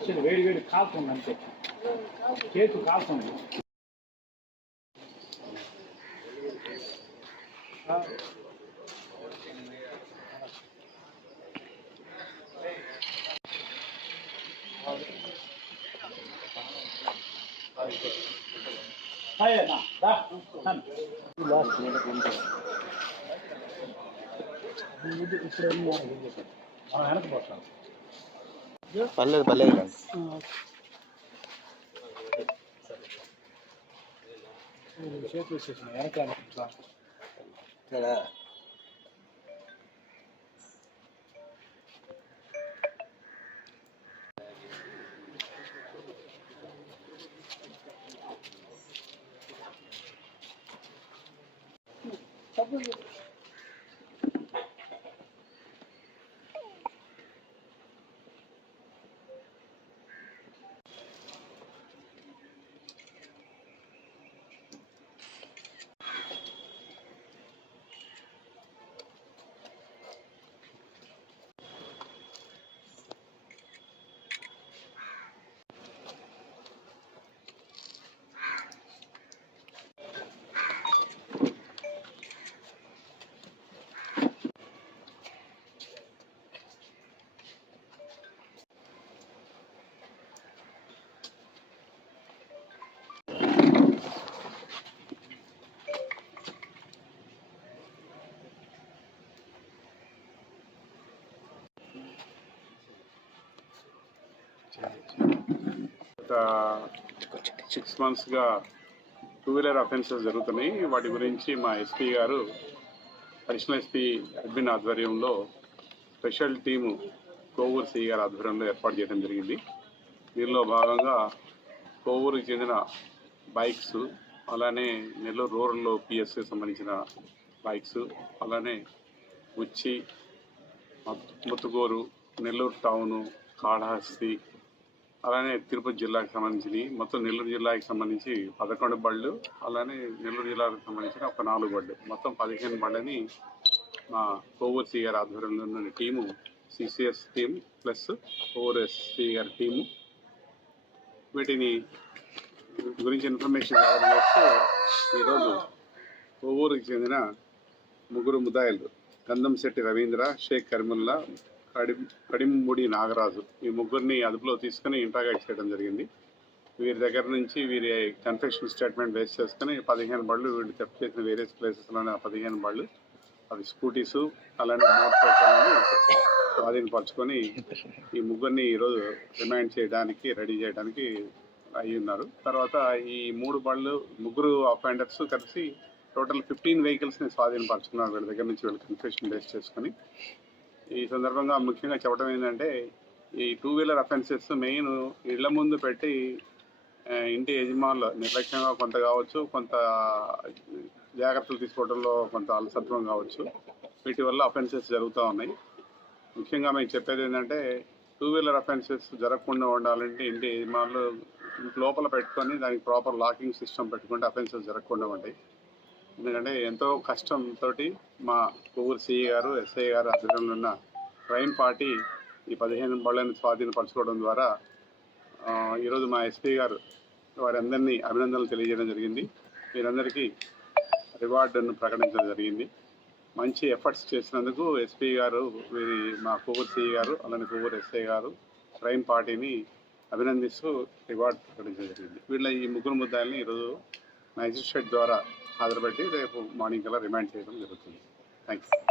అసలు వేడి వేడి కాలుతుంది అంతే, చేతు కాలుతుంది. పర్లేదు పర్లేదు చేతులు వచ్చేసిన వెనకాల గత 6 monthsగా 2-wheeler అఫెన్సెస్ జరుగుతున్నాయి. వాటి గురించి మా ఎస్పీ గారు, అడిషనల్ ఎస్పీ అడ్మిన్ ఆధ్వర్యంలో స్పెషల్ టీము కోవూరు సిఐ గారి ఆధ్వర్యంలో ఏర్పాటు చేయడం జరిగింది. దీనిలో భాగంగా కోవూరుకి చెందిన బైక్స్, అలానే నెల్లూరు రూరల్లో పిఎస్కి సంబంధించిన బైక్స్, అలానే ఉచ్చి, ముత్తుగూరు, నెల్లూరు టౌను, కాళహస్తి, అలానే తిరుపతి జిల్లాకి సంబంధించి మొత్తం నెల్లూరు జిల్లాకి సంబంధించి 11 బళ్ళు, అలానే నెల్లూరు జిల్లాకు సంబంధించిన ఒక 4 బళ్ళు, మొత్తం 15 బళ్ళని మా కోవూరు సిఐ గారి ఆధ్వర్యంలో ఉన్న team, CCS team plus Kovur SP గారి టీము, వీటిని గురించి ఇన్ఫర్మేషన్ చేస్తూ ఈరోజు కోవూరుకి చెందిన 3 ముద్దాయిలు, గంధంశెట్టి రవీంద్ర, షేక్ కరీముల్లా, కడిముడి నాగరాజు, ఈ 3ని అదుపులో తీసుకుని ఇంట్రాగేట్ చేయడం జరిగింది. వీరి దగ్గర నుంచి వీరి కన్ఫెషన్ స్టేట్మెంట్ బేస్ చేసుకుని 15 బళ్ళు, వీళ్ళు థెఫ్ట్ చేసిన వేరియస్ ప్లేసెస్లోనే 15 బళ్ళు, అవి స్కూటీసు, అలానే మోటార్ సైకిళ్ళని స్వాధీనపరచుకొని ఈ 3ని ఈరోజు రిమాండ్ చేయడానికి రెడీ చేయడానికి అయ్యి ఉన్నారు. తర్వాత ఈ 3 బళ్ళు, 3 అఫెండర్స్ కలిసి టోటల్ 15 వెహికల్స్ని స్వాధీనపరచుకున్నారు వీళ్ళ దగ్గర నుంచి, వీళ్ళు కన్ఫెషన్ బేస్ చేసుకుని. ఈ సందర్భంగా ముఖ్యంగా చెప్పడం ఏంటంటే, ఈ 2-wheeler అఫెన్సెస్ మెయిన్ ఇళ్ల ముందు పెట్టి ఇంటి యజమానులు నిర్లక్ష్యంగా కొంత కావచ్చు, కొంత జాగ్రత్తలు తీసుకోవడంలో కొంత అలసత్వం కావచ్చు, వీటి వల్ల అఫెన్సెస్ జరుగుతూ ఉన్నాయి. ముఖ్యంగా మేము చెప్పేది ఏంటంటే, 2-wheeler అఫెన్సెస్ జరగకుండా ఉండాలంటే ఇంటి యజమానులు లోపల పెట్టుకొని దానికి ప్రాపర్ లాకింగ్ సిస్టమ్ పెట్టుకుంటే అఫెన్సెస్ జరగకుండా ఉంటాయి. ఎందుకంటే ఎంతో కష్టంతో మా కోవూరు సిఐ గారు, ఎస్ఐ గారు ఆధ్వర్యంలో ఉన్న క్రైమ్ పార్టీ ఈ 15 బళ్ళని స్వాధీనపరచుకోవడం ద్వారా ఈరోజు మా ఎస్పీ గారు వారందరినీ అభినందనలు తెలియజేయడం జరిగింది. వీరందరికీ రివార్డును ప్రకటించడం జరిగింది. మంచి ఎఫర్ట్స్ చేసినందుకు ఎస్పీ గారు, మా కోవూరు సిఐ గారు, అలానే కోవూరు ఎస్ఐ గారు క్రైమ్ పార్టీని అభినందిస్తూ రివార్డు ప్రకటించడం జరిగింది. వీళ్ళ ఈ 3 ముద్దాయిల్ని ఈరోజు మ్యాజిస్ట్రేట్ ద్వారా హాజరుపెట్టి రేపు మార్నింగ్ కల్లా రిమాండ్ చేయడం జరుగుతుంది. Thank you.